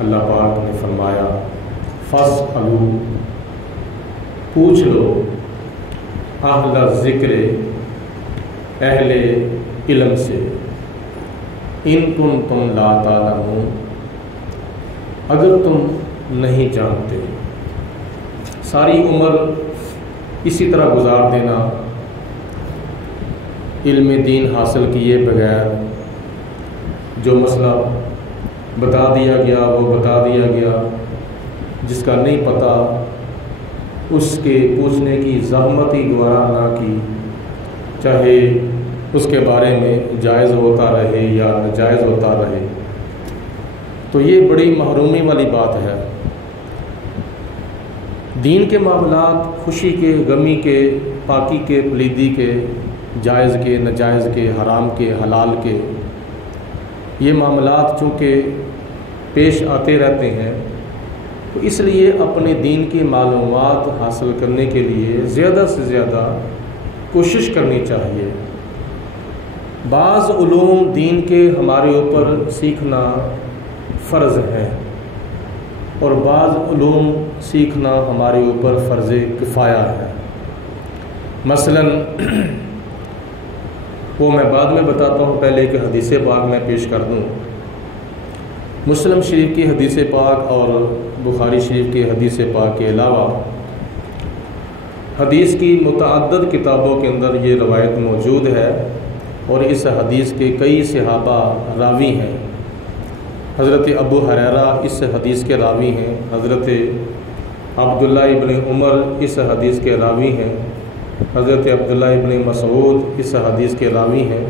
اللہ پاک نے فرمایا فاسألوا، پوچھ لو اہل ذکر، اہل علم سے، ان کنتم لا تعلمون، اگر تم نہیں جانتے۔ ساری عمر اسی طرح گزار دینا، علم دین حاصل کیے بغیر، جو مسئلہ بتا دیا گیا وہ بتا دیا گیا، جس کا نہیں پتہ اس کے پوچھنے کی زحمت ہی گوارا نہ کی، چاہے اس کے بارے میں جائز ہوتا رہے یا ناجائز ہوتا رہے، تو یہ بڑی محرومی والی بات ہے۔ دین کے معاملات، خوشی کے، غمی کے، پاکی کے، پلیدی کے، جائز کے، ناجائز کے، حرام کے، حلال کے، یہ معاملات چونکہ پیش آتے رہتے ہیں، تو اس لیے اپنے دین کی معلومات حاصل کرنے کے لیے زیادہ سے زیادہ کوشش کرنی چاہیے۔ بعض علوم دین کے ہمارے اوپر سیکھنا فرض ہے، اور بعض علوم سیکھنا ہمارے اوپر فرض کفایہ ہے۔ مثلاً وہ میں بعد میں بتاتا ہوں، پہلے کہ حدیث پاک میں پیش کر دوں۔ مسلم شریف کی حدیث پاک اور بخاری شریف کی حدیث پاک کے علاوہ حدیث کی متعدد کتابوں کے اندر یہ روایت موجود ہے، اور اس حدیث کے کئی صحابہ راوی ہیں۔ حضرت ابو ہریرہ اس حدیث کے راوی ہیں، حضرت عبداللہ ابن عمر اس حدیث کے راوی ہیں، حضرت عبداللہ ابن مسعود اس حدیث کے راوی ہیں،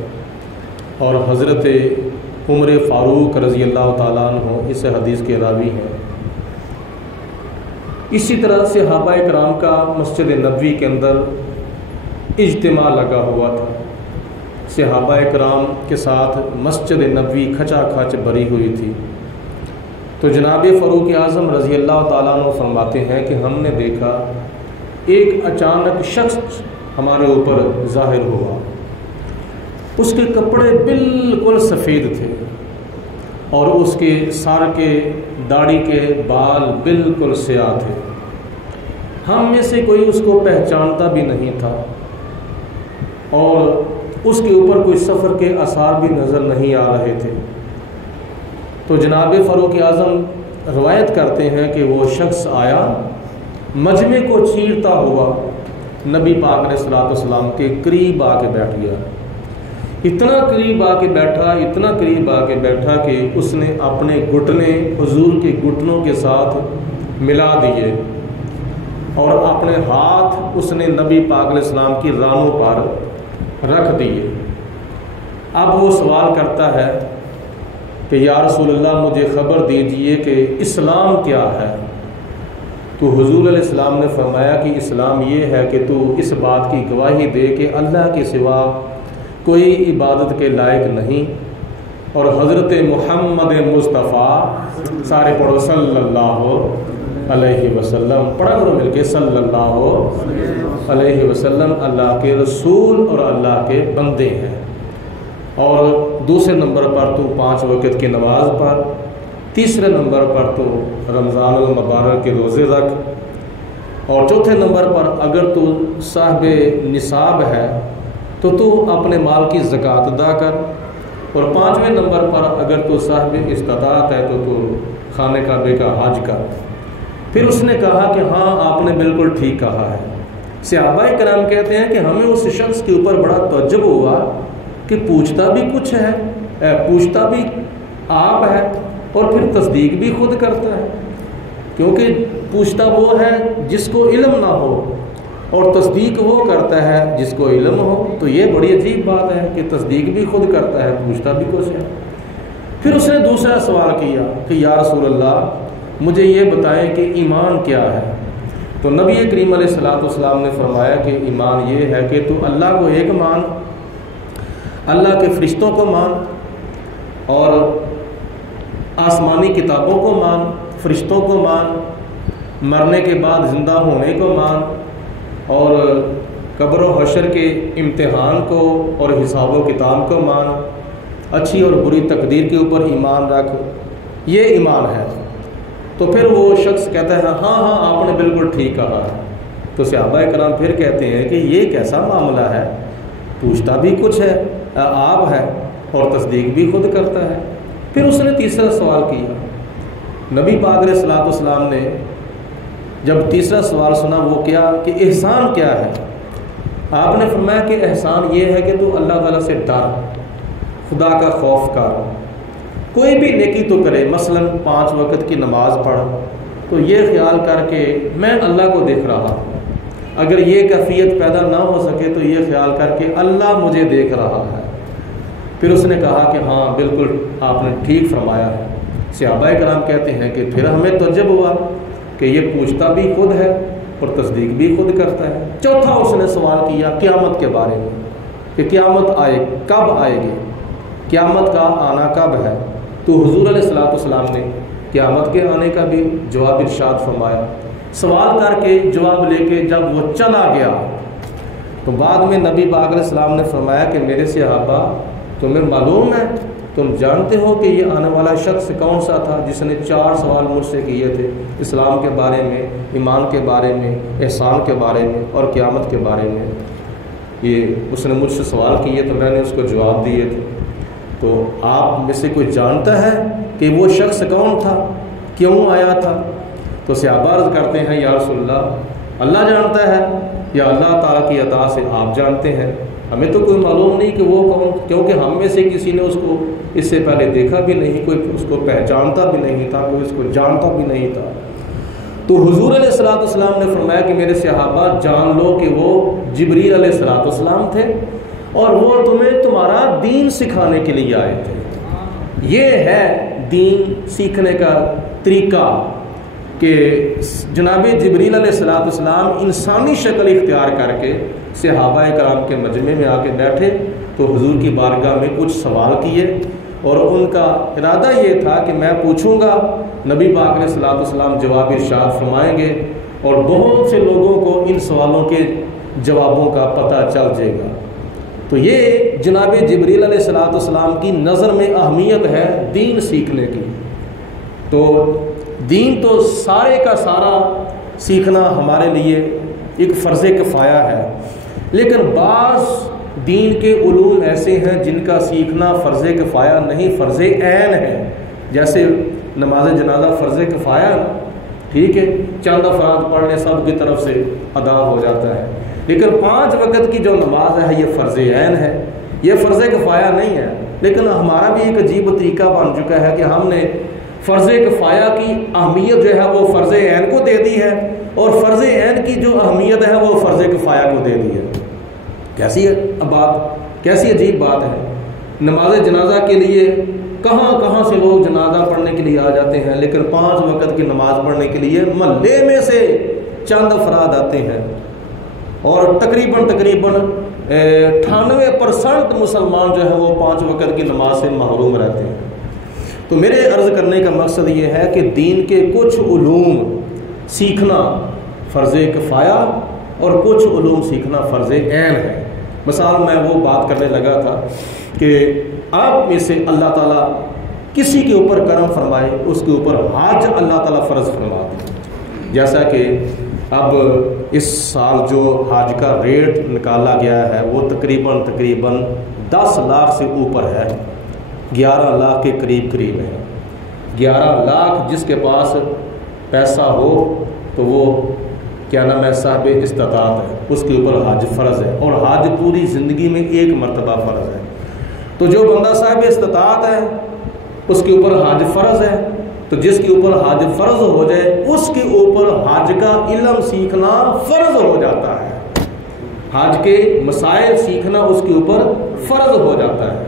اور حضرت عمر فاروق رضی اللہ تعالیٰ عنہ اس حدیث کے راوی ہیں۔ اسی طرح صحابہ کرام کا مسجد نبوی کے اندر اجتماع لگا ہوا تھا، صحابہ کرام کے ساتھ مسجد نبوی کھچا کھچ بھری ہوئی تھی۔ تو جناب فاروق اعظم رضی اللہ تعالیٰ عنہ فرماتے ہیں کہ ہم نے دیکھا ایک اچانک شخص ہمارے اوپر ظاہر ہوا، اس کے کپڑے بالکل سفید تھے، اور اس کے سر کے داڑھی کے بال بالکل سیاہ تھے۔ ہم میں سے کوئی اس کو پہچانتا بھی نہیں تھا، اور اس کے اوپر کوئی سفر کے آثار بھی نظر نہیں آ رہے تھے۔ تو جناب فاروق اعظم روایت کرتے ہیں کہ وہ شخص آیا، مجمع کو چیرتا ہوا نبی پاک علیہ الصلوۃ والسلام کے قریب آ کے بیٹھ گیا۔ اتنا قریب آ کے بیٹھا، اتنا قریب آ کے بیٹھا کہ اس نے اپنے گھٹنے حضور کے گھٹنوں کے ساتھ ملا دیے، اور اپنے ہاتھ اس نے نبی پاک علیہ السلام کی رانوں پر رکھ دیے۔ اب وہ سوال کرتا ہے کہ یا رسول اللہ مجھے خبر دیجئے کہ اسلام کیا ہے؟ تو حضور علیہ السلام نے فرمایا کہ اسلام یہ ہے کہ تو اس بات کی گواہی دے کہ اللہ کے سوا کوئی عبادت کے لائق نہیں، اور حضرت محمد مصطفیٰ، سارے پڑھو صلی اللہ علیہ وسلم، پڑھا کرو مل کے صلی اللہ علیہ وسلم، اللہ کے رسول اور اللہ کے بندے ہیں، اور دوسرے نمبر پر تو 5 وقت کی نماز پڑھ، تیسرے نمبر پر تو رمضان المبارک کے روزے رکھ، اور چوتھے نمبر پر اگر تو صاحب نصاب ہے تو اپنے مال کی زکوٰۃ ادا کر، اور 5ویں نمبر پر اگر تو صاحب استطاعت ہے تو خانہ کعبے کا حج کر۔ پھر اس نے کہا کہ ہاں آپ نے بالکل ٹھیک کہا ہے۔ صحابہ کرام کہتے ہیں کہ ہمیں اس شخص کے اوپر بڑا تعجب ہوا کہ پوچھتا بھی کچھ ہے، پوچھتا بھی آپ ہے، اور پھر تصدیق بھی خود کرتا ہے، کیونکہ پوچھتا وہ ہے جس کو علم نہ ہو، اور تصدیق وہ کرتا ہے جس کو علم ہو۔ تو یہ بڑی عجیب بات ہے کہ تصدیق بھی خود کرتا ہے، پوچھتا بھی کچھ ہے۔ پھر اس نے دوسرا سوال کیا کہ یا رسول اللہ مجھے یہ بتائیں کہ ایمان کیا ہے؟ تو نبی کریم علیہ الصلوۃ والسلام نے فرمایا کہ ایمان یہ ہے کہ تو اللہ کو ایک مان، اللہ کے فرشتوں کو مان، اور آسمانی کتابوں کو مان، فرشتوں کو مان، مرنے کے بعد زندہ ہونے کو مان، اور قبر و حشر کے امتحان کو اور حساب و کتاب کو مان، اچھی اور بری تقدیر کے اوپر ایمان رکھ۔ یہ ایمان ہے۔ تو پھر وہ شخص کہتا ہے ہاں ہاں آپ نے بالکل ٹھیک کہا ہے. تو صحابہ کرام پھر کہتے ہیں کہ یہ کیسا معاملہ ہے، پوچھتا بھی کچھ ہے آپ ہے اور تصدیق بھی خود کرتا ہے. پھر اس نے تیسرا سوال کیا. نبی پاک علیہ الصلوۃ والسلام نے جب تیسرا سوال سنا وہ کیا کہ احسان کیا ہے؟ آپ نے فرمایا کہ احسان یہ ہے کہ تو اللہ تعالیٰ سے ڈر، خدا کا خوف کر، کوئی بھی نیکی تو کرے، مثلا 5 وقت کی نماز پڑھ تو یہ خیال کر کے میں اللہ کو دیکھ رہا ہوں. اگر یہ کیفیت پیدا نہ ہو سکے تو یہ خیال کر کے اللہ مجھے دیکھ رہا ہے. پھر اس نے کہا کہ ہاں بالکل آپ نے ٹھیک فرمایا ہے. صحابہ کرام کہتے ہیں کہ پھر ہمیں تعجب ہوا کہ یہ پوچھتا بھی خود ہے اور تصدیق بھی خود کرتا ہے. چوتھا اس نے سوال کیا قیامت کے بارے میں کہ قیامت کب آئے گی، قیامت کا آنا کب ہے. تو حضور علیہ الصلوۃ والسلام نے قیامت کے آنے کا بھی جواب ارشاد فرمایا. سوال کر کے جواب لے کے جب وہ چلا گیا تو بعد میں نبی پاک علیہ السلام نے فرمایا کہ میرے صحابہ تمہیں معلوم ہے، تم جانتے ہو کہ یہ آنے والا شخص کون سا تھا جس نے 4 سوال مجھ سے کیے تھے، اسلام کے بارے میں، ایمان کے بارے میں، احسان کے بارے میں اور قیامت کے بارے میں. یہ اس نے مجھ سے سوال کیے تو میں نے اس کو جواب دیے تھے. تو آپ میں سے کوئی جانتا ہے کہ وہ شخص کون تھا، کیوں آیا تھا؟ تو صحابہ عرض کرتے ہیں یا رسول اللہ جانتا ہے یا اللہ تعالیٰ کی عطا سے آپ جانتے ہیں، ہمیں تو کوئی معلوم نہیں کہ وہ کون، کیونکہ ہم میں سے کسی نے اس کو اس سے پہلے دیکھا بھی نہیں، کوئی اس کو پہچانتا بھی نہیں تھا، کوئی اس کو جانتا بھی نہیں تھا. تو حضور علیہ الصلوۃ والسلام نے فرمایا کہ میرے صحابہ جان لو کہ وہ جبریل علیہ الصلوۃ والسلام تھے اور وہ تمہیں تمہارا دین سکھانے کے لیے آئے تھے. یہ ہے دین سیکھنے کا طریقہ کہ جناب جبریل علیہ الصلوۃ والسلام انسانی شکل اختیار کر کے صحابہ کرام کے مجمع میں آ کے بیٹھے تو حضور کی بارگاہ میں کچھ سوال کیے اور ان کا ارادہ یہ تھا کہ میں پوچھوں گا، نبی پاک علیہ الصلوۃ والسلام جواب ارشاد فرمائیں گے اور بہت سے لوگوں کو ان سوالوں کے جوابوں کا پتہ چل جائے گا. تو یہ جناب جبریل علیہ الصلوۃ والسلام کی نظر میں اہمیت ہے دین سیکھنے کی. تو دین تو سارے کا سارا سیکھنا ہمارے لیے ایک فرض کفایہ ہے، لیکن بعض دین کے علوم ایسے ہیں جن کا سیکھنا فرض کفایہ نہیں، فرض عین ہے. جیسے نماز جنازہ فرض کفایہ، ٹھیک ہے، چند افراد پڑھنے سب کی طرف سے ادا ہو جاتا ہے، لیکن 5 وقت کی جو نماز ہے یہ فرض عین ہے، یہ فرض کفایہ نہیں ہے. لیکن ہمارا بھی ایک عجیب طریقہ بن چکا ہے کہ ہم نے فرض کفایہ کی اہمیت جو ہے وہ فرض عین کو دے دی ہے اور فرض عین کی جو اہمیت ہے وہ فرض کفایہ کو دے دی ہے. کیسی بات، کیسی عجیب بات ہے. نماز جنازہ کے لیے کہاں کہاں سے لوگ جنازہ پڑھنے کے لیے آ جاتے ہیں، لیکن 5 وقت کی نماز پڑھنے کے لیے محلے میں سے چند افراد آتے ہیں اور تقریباً 98% مسلمان جو ہے وہ 5 وقت کی نماز سے محروم رہتے ہیں. تو میرے عرض کرنے کا مقصد یہ ہے کہ دین کے کچھ علوم سیکھنا فرض کفایہ اور کچھ علوم سیکھنا فرض عین ہے. مثال میں وہ بات کرنے لگا تھا کہ آپ میں سے اللہ تعالیٰ کسی کے اوپر کرم فرمائے، اس کے اوپر حج اللہ تعالیٰ فرض فرما دے. جیسا کہ اب اس سال جو حج کا ریٹ نکالا گیا ہے وہ تقریباً 10 لاکھ سے اوپر ہے، 11 لاکھ کے قریب ہے. 11 لاکھ جس کے پاس پیسہ ہو تو وہ کیا نام ہے صاحب استطاعت ہے، اس کے اوپر حج فرض ہے اور حج پوری زندگی میں 1 مرتبہ فرض ہے. تو جو بندہ صاحب استطاعت ہے اس کے اوپر حج فرض ہے، تو جس کے اوپر حج فرض ہو جائے اس کے اوپر حج کا علم سیکھنا فرض ہو جاتا ہے. حج کے مسائل سیکھنا اس کے اوپر فرض ہو جاتا ہے.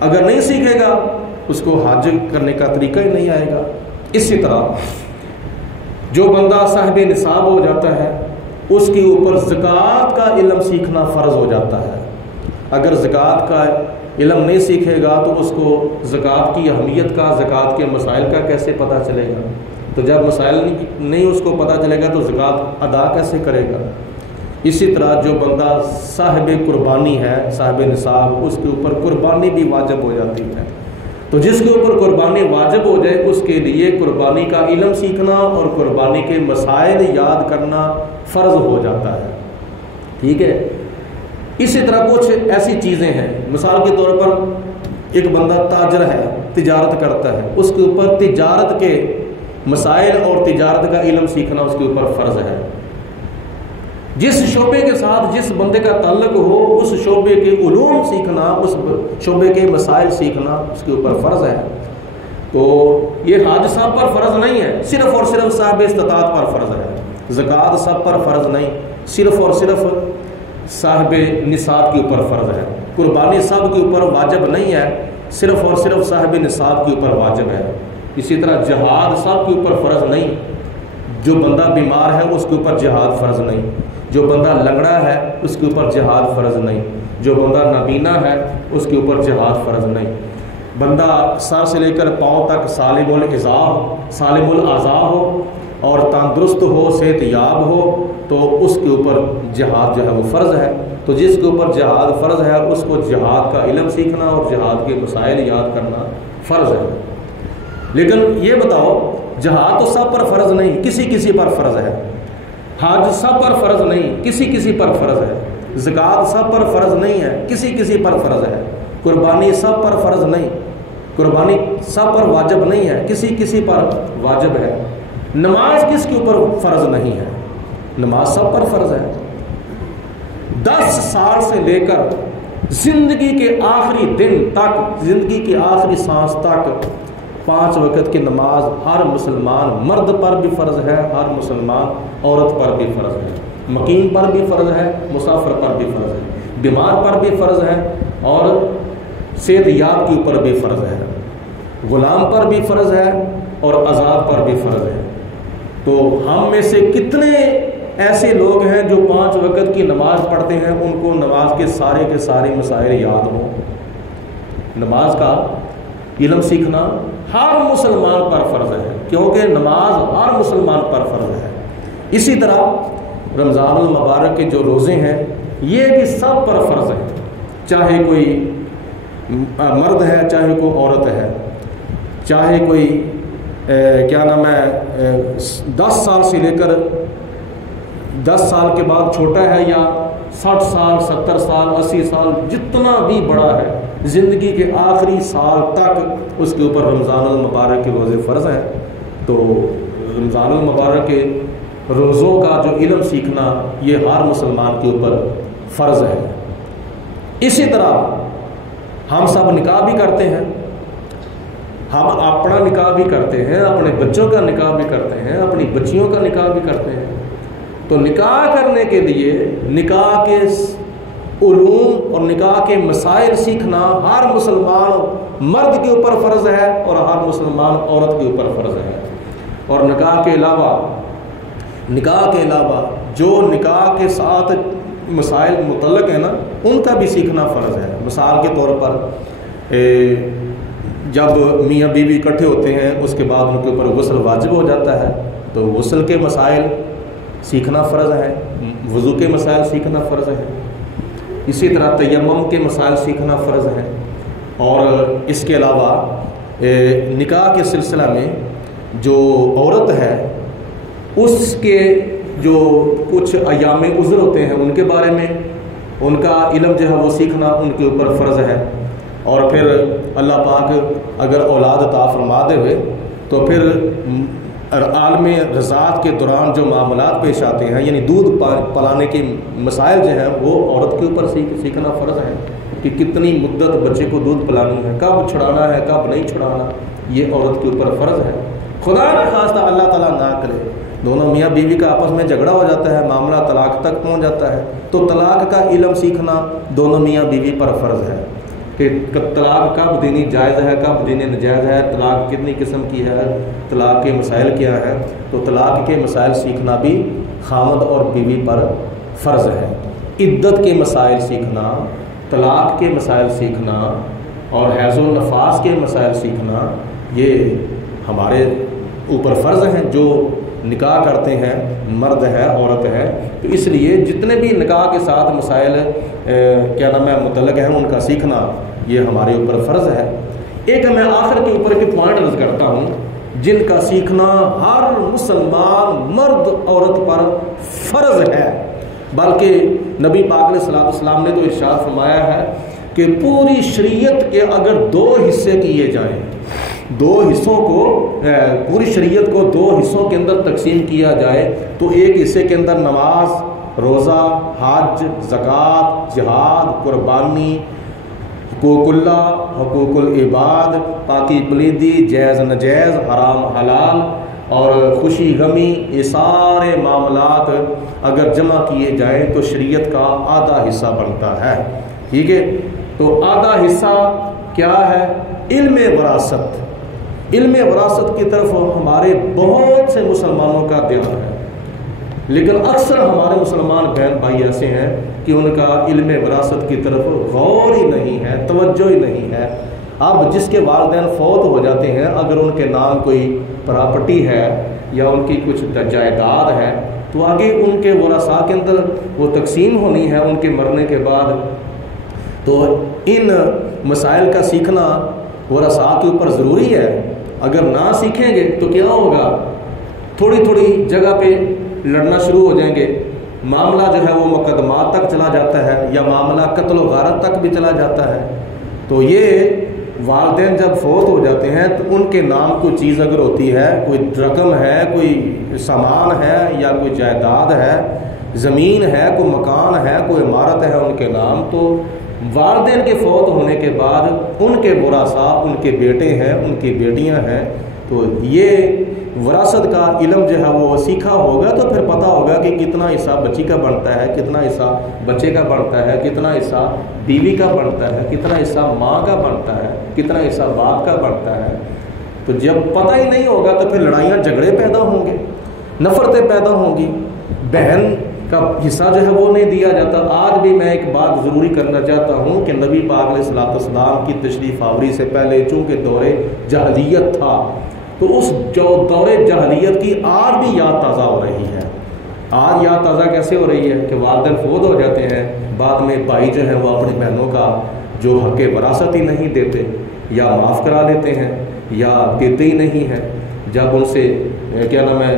اگر نہیں سیکھے گا اس کو حج کرنے کا طریقہ ہی نہیں آئے گا. اسی طرح جو بندہ صاحب نصاب ہو جاتا ہے اس کے اوپر زکوٰۃ کا علم سیکھنا فرض ہو جاتا ہے. اگر زکوٰۃ کا علم نہیں سیکھے گا تو اس کو زکوٰۃ کی اہمیت کا، زکوٰۃ کے مسائل کا کیسے پتہ چلے گا؟ تو جب مسائل نہیں اس کو پتہ چلے گا تو زکوٰۃ ادا کیسے کرے گا؟ اسی طرح جو بندہ صاحب قربانی ہے، صاحب نصاب، اس کے اوپر قربانی بھی واجب ہو جاتی ہے. تو جس کے اوپر قربانی واجب ہو جائے اس کے لیے قربانی کا علم سیکھنا اور قربانی کے مسائل یاد کرنا فرض ہو جاتا ہے، ٹھیک ہے۔ اسی طرح کچھ ایسی چیزیں ہیں، مثال کے طور پر ایک بندہ تاجر ہے، تجارت کرتا ہے، اس کے اوپر تجارت کے مسائل اور تجارت کا علم سیکھنا اس کے اوپر فرض ہے۔ جس شعبے کے ساتھ جس بندے کا تعلق ہو اس شعبے کے علوم سیکھنا، اس شعبے کے مسائل سیکھنا اس کے اوپر فرض ہے۔ تو یہ حج سب پر فرض نہیں ہے، صرف اور صرف صاحب استطاعت پر فرض ہے۔ زکوٰۃ سب پر فرض نہیں، صرف اور صرف صاحب نصاب کے اوپر فرض ہے۔ قربانی سب کے اوپر واجب نہیں ہے، صرف اور صرف صاحب نصاب کے اوپر واجب ہے۔ اسی طرح جہاد سب کے اوپر فرض نہیں، جو بندہ بیمار ہے اس کے اوپر جہاد فرض نہیں، جو بندہ لنگڑا ہے اس کے اوپر جہاد فرض نہیں، جو بندہ نابینا ہے اس کے اوپر جہاد فرض نہیں۔ بندہ سر سے لے کر پاؤں تک سالم الاعضاء ہو اور تندرست ہو، صحت یاب ہو، تو اس کے اوپر جہاد جو ہے وہ فرض ہے۔ تو جس کے اوپر جہاد فرض ہے اس کو جہاد کا علم سیکھنا اور جہاد کے مسائل یاد کرنا فرض ہے۔ لیکن یہ بتاؤ، جہاد تو سب پر فرض نہیں، کسی کسی پر فرض ہے۔ حج سب پر فرض نہیں، کسی کسی پر فرض ہے۔ زکوٰۃ سب پر فرض نہیں ہے، کسی کسی پر فرض ہے۔ قربانی سب پر فرض نہیں، قربانی سب پر واجب نہیں ہے، کسی کسی پر واجب ہے۔ نماز کس کے اوپر فرض نہیں ہے؟ نماز سب پر فرض ہے۔ 10 سال سے لے کر زندگی کے آخری دن تک، زندگی کی آخری سانس تک 5 وقت کی نماز ہر مسلمان مرد پر بھی فرض ہے، ہر مسلمان عورت پر بھی فرض ہے، مقیم پر بھی فرض ہے، مسافر پر بھی فرض ہے، بیمار پر بھی فرض ہے اور صحت یاب کے اوپر بھی فرض ہے، غلام پر بھی فرض ہے اور آزاد پر بھی فرض ہے۔ تو ہم میں سے کتنے ایسے لوگ ہیں جو 5 وقت کی نماز پڑھتے ہیں، ان کو نماز کے سارے مسائل یاد ہوں؟ نماز کا علم سیکھنا ہر مسلمان پر فرض ہے، کیونکہ نماز ہر مسلمان پر فرض ہے۔ اسی طرح رمضان المبارک کے جو روزے ہیں یہ بھی سب پر فرض ہے، چاہے کوئی مرد ہے، چاہے کوئی عورت ہے، چاہے کوئی 10 سال سے لے کر 10 سال کے بعد چھوٹا ہے، یا 60 سال 70 سال 80 سال جتنا بھی بڑا ہے، زندگی کے آخری سال تک اس کے اوپر رمضان المبارک کے روزے فرض ہیں۔ تو رمضان المبارک کے روزوں کا جو علم سیکھنا یہ ہر مسلمان کے اوپر فرض ہے۔ اسی طرح ہم سب نکاح بھی کرتے ہیں، ہم اپنا نکاح بھی کرتے ہیں، اپنے بچوں کا نکاح بھی کرتے ہیں، اپنی بچیوں کا نکاح بھی کرتے ہیں۔ تو نکاح کرنے کے لیے نکاح کے علوم اور نکاح کے مسائل سیکھنا ہر مسلمان مرد کے اوپر فرض ہے اور ہر مسلمان عورت کے اوپر فرض ہے۔ اور نکاح کے علاوہ جو نکاح کے ساتھ مسائل متعلق ہیں نا، ان کا بھی سیکھنا فرض ہے۔ مثال کے طور پر جب میاں بیوی اکٹھے ہوتے ہیں اس کے بعد ان کے اوپر غسل واجب ہو جاتا ہے، تو غسل کے مسائل سیکھنا فرض ہے، وضو کے مسائل سیکھنا فرض ہے، اسی طرح تیمم کے مسائل سیکھنا فرض ہے۔ اور اس کے علاوہ نکاح کے سلسلہ میں جو عورت ہے اس کے جو کچھ ایام عذر ہوتے ہیں ان کے بارے میں ان کا علم جو ہے وہ سیکھنا ان کے اوپر فرض ہے۔ اور پھر اللہ پاک اگر اولاد عطا فرما دے ہوئے تو پھر عالم رضاعت کے دوران جو معاملات پیش آتے ہیں، یعنی دودھ پلانے کے مسائل جو ہیں وہ عورت کے اوپر سیکھنا فرض ہے کہ کتنی مدت بچے کو دودھ پلانی ہے، کب چھڑانا ہے، کب نہیں چھڑانا، یہ عورت کے اوپر فرض ہے۔ خدا نہ خواستہ اللہ تعالیٰ نہ کرے دونوں میاں بیوی کا آپس میں جھگڑا ہو جاتا ہے، معاملہ طلاق تک پہنچ جاتا ہے، تو طلاق کا علم سیکھنا دونوں میاں بیوی پر فرض ہے کہ طلاق کب دینی جائز ہے، کب دینی ناجائز ہے، طلاق کتنی قسم کی ہے، طلاق کے مسائل کیا ہے۔ تو طلاق کے مسائل سیکھنا بھی خامد اور بیوی پر فرض ہے۔ عدت کے مسائل سیکھنا، طلاق کے مسائل سیکھنا اور حیض و نفاس کے مسائل سیکھنا یہ ہمارے اوپر فرض ہیں۔ جو نکاح کرتے ہیں مرد ہے عورت ہے، تو اس لیے جتنے بھی نکاح کے ساتھ مسائل متعلق ہیں ان کا سیکھنا یہ ہمارے اوپر فرض ہے۔ ایک میں آخر کے اوپر کے پوائنٹ عرض کرتا ہوں جن کا سیکھنا ہر مسلمان مرد عورت پر فرض ہے، بلکہ نبی پاک علیہ الصلوۃ والسلام نے تو ارشاد فرمایا ہے کہ پوری شریعت کے اگر 2 حصے کیے جائیں، 2 حصوں کو پوری شریعت کو 2 حصوں کے اندر تقسیم کیا جائے تو ایک حصے کے اندر نماز، روزہ، حج، زکوٰۃ، جہاد، قربانی، حقوق اللہ، حقوق العباد، پاکی پلیدی، جائز ناجائز، حرام حلال اور خوشی غمی، یہ سارے معاملات اگر جمع کیے جائیں تو شریعت کا آدھا حصہ بنتا ہے، ٹھیک ہے۔ تو آدھا حصہ کیا ہے؟ علم وراثت۔ علم وراثت کی طرف ہمارے بہت سے مسلمانوں کا دھیان ہے، لیکن اکثر ہمارے مسلمان بہن بھائی ایسے ہیں کہ ان کا علم وراثت کی طرف غور ہی نہیں ہے، توجہ ہی نہیں ہے۔ اب جس کے والدین فوت ہو جاتے ہیں، اگر ان کے نام کوئی پراپرٹی ہے یا ان کی کچھ جائیداد ہے تو آگے ان کے ورثاء کے اندر وہ تقسیم ہونی ہے ان کے مرنے کے بعد۔ تو ان مسائل کا سیکھنا ورثاء کے اوپر ضروری ہے۔ اگر نہ سیکھیں گے تو کیا ہوگا؟ تھوڑی تھوڑی جگہ پہ لڑنا شروع ہو جائیں گے، معاملہ جو ہے وہ مقدمات تک چلا جاتا ہے یا معاملہ قتل و غارت تک بھی چلا جاتا ہے۔ تو یہ والدین جب فوت ہو جاتے ہیں تو ان کے نام کوئی چیز اگر ہوتی ہے، کوئی رقم ہے، کوئی سامان ہے یا کوئی جائیداد ہے، زمین ہے، کوئی مکان ہے، کوئی عمارت ہے ان کے نام، تو والدین کے فوت ہونے کے بعد ان کے ورثاء، ان کے بیٹے ہیں، ان کی بیٹیاں ہیں، تو یہ وراثت کا علم جو ہے وہ سیکھا ہوگا تو پھر پتہ ہوگا کہ کتنا حصہ بچی کا بنتا ہے، کتنا حصہ بچے کا بنتا ہے، کتنا حصہ بیوی کا بنتا ہے، کتنا حصہ ماں کا بنتا ہے، کتنا حصہ باپ کا بنتا ہے۔ تو جب پتہ ہی نہیں ہوگا تو پھر لڑائیاں جھگڑے پیدا ہوں گے، نفرتیں پیدا ہوں گی، بہن کا حصہ جو ہے وہ نہیں دیا جاتا۔ آج بھی میں ایک بات ضروری کرنا چاہتا ہوں کہ نبی پاک علیہ الصلوۃ والسلام کی تشریف آوری سے پہلے چونکہ دور جاہلیت تھا، تو اس جو دور جاہلیت کی آج بھی یاد تازہ ہو رہی ہے۔ آج یاد تازہ کیسے ہو رہی ہے کہ والدین فوت ہو جاتے ہیں، بعد میں بھائی جو ہیں وہ اپنی بہنوں کا جو حق وراثت ہی نہیں دیتے، یا معاف کرا لیتے ہیں یا دیتے ہی نہیں ہیں۔ جب ان سے کیا نام ہے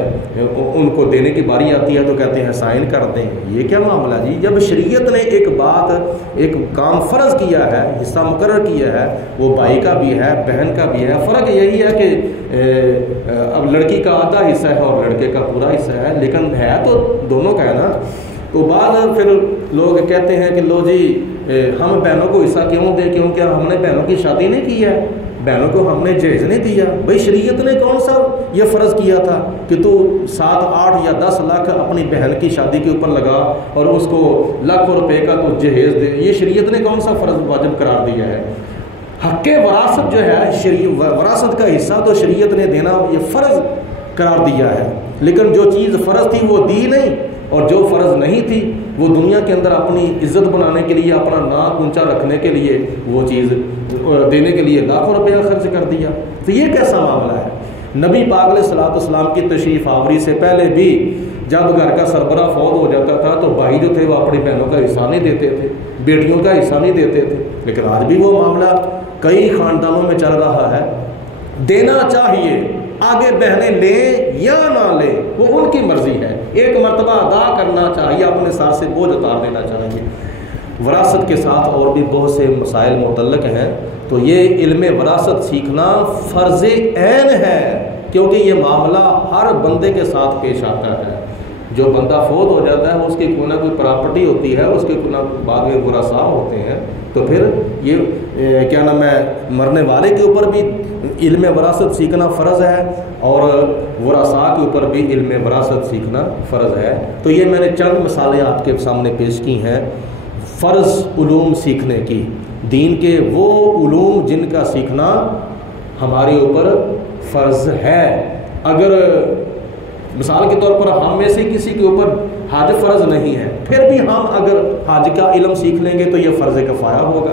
ان کو دینے کی باری آتی ہے تو کہتے ہیں سائن کر دیں۔ یہ کیا معاملہ جی؟ جب شریعت نے ایک بات، ایک کام فرض کیا ہے، حصہ مقرر کیا ہے، وہ بھائی کا بھی ہے، بہن کا بھی ہے۔ فرق یہی ہے کہ اب لڑکی کا آدھا حصہ ہے اور لڑکے کا پورا حصہ ہے، لیکن ہے تو دونوں کا ہے نا۔ تو بعد پھر لوگ کہتے ہیں کہ لو جی ہم بہنوں کو حصہ کیوں دیں، کیونکہ ہم نے بہنوں کی شادی نہیں کی ہے، بہنوں کو ہم نے جہیز نہیں دیا۔ بھائی شریعت نے کون سا یہ فرض کیا تھا کہ تو 7، 8 یا 10 لاکھ اپنی بہن کی شادی کے اوپر لگا اور اس کو لاکھوں روپے کا تو جہیز دے؟ یہ شریعت نے کون سا فرض واجب قرار دیا ہے؟ حق وراثت جو ہے، وراثت کا حصہ تو شریعت نے دینا یہ فرض قرار دیا ہے، لیکن جو چیز فرض تھی وہ دی نہیں، اور جو فرض نہیں تھی وہ دنیا کے اندر اپنی عزت بنانے کے لیے، اپنا نام اونچا رکھنے کے لیے وہ چیز دینے کے لیے لاکھوں روپیہ خرچ کر دیا۔ تو یہ کیسا معاملہ ہے؟ نبی پاک علیہ الصلوۃ والسلام کی تشریف آوری سے پہلے بھی جب گھر کا سربراہ فوت ہو جاتا تھا تو بھائی جو تھے وہ اپنی بہنوں کا حصہ نہیں دیتے تھے، بیٹیوں کا حصہ نہیں دیتے تھے، لیکن آج بھی وہ معاملہ کئی خاندانوں میں چل رہا ہے۔ دینا چاہیے، آگے بہنیں لیں یا نہ لیں وہ ان کی مرضی ہے، ایک مرتبہ ادا کرنا چاہیے، اپنے ساتھ سے بوجھ اتار دینا چاہیے۔ وراثت کے ساتھ اور بھی بہت سے مسائل متعلق ہیں، تو یہ علم وراثت سیکھنا فرض عین ہے، کیونکہ یہ معاملہ ہر بندے کے ساتھ پیش آتا ہے۔ جو بندہ فوت ہو جاتا ہے اس کی کوئی نہ کوئی پراپرٹی ہوتی ہے، اس کے کوئی نہ بعد میں ورثاء ہوتے ہیں، تو پھر یہ کیا نام ہے مرنے والے کے اوپر بھی علم وراثت سیکھنا فرض ہے اور ورثاء کے اوپر بھی علم وراثت سیکھنا فرض ہے۔ تو یہ میں نے چند مثالیں آپ کے سامنے پیش کی ہیں فرض علوم سیکھنے کی، دین کے وہ علوم جن کا سیکھنا ہمارے اوپر فرض ہے۔ اگر مثال کے طور پر ہم میں سے کسی کے اوپر حج فرض نہیں ہے، پھر بھی ہم اگر حج کا علم سیکھ لیں گے تو یہ فرض کفایہ ہوگا۔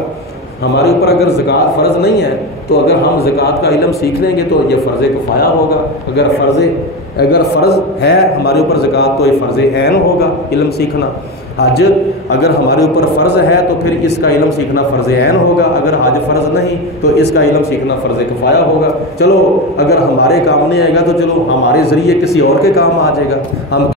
ہمارے اوپر اگر زکوٰۃ فرض نہیں ہے تو اگر ہم زکوٰۃ کا علم سیکھ لیں گے تو یہ فرض کفایہ ہوگا۔ اگر فرض ہے ہمارے اوپر زکوٰۃ تو یہ فرض عین ہوگا علم سیکھنا۔ حج اگر ہمارے اوپر فرض ہے تو پھر اس کا علم سیکھنا فرض عین ہوگا، اگر حج فرض نہیں تو اس کا علم سیکھنا فرض کفایہ ہوگا۔ چلو اگر ہمارے کام نہیں آئے گا تو چلو ہمارے ذریعے کسی اور کے کام آ جائے گا، ہم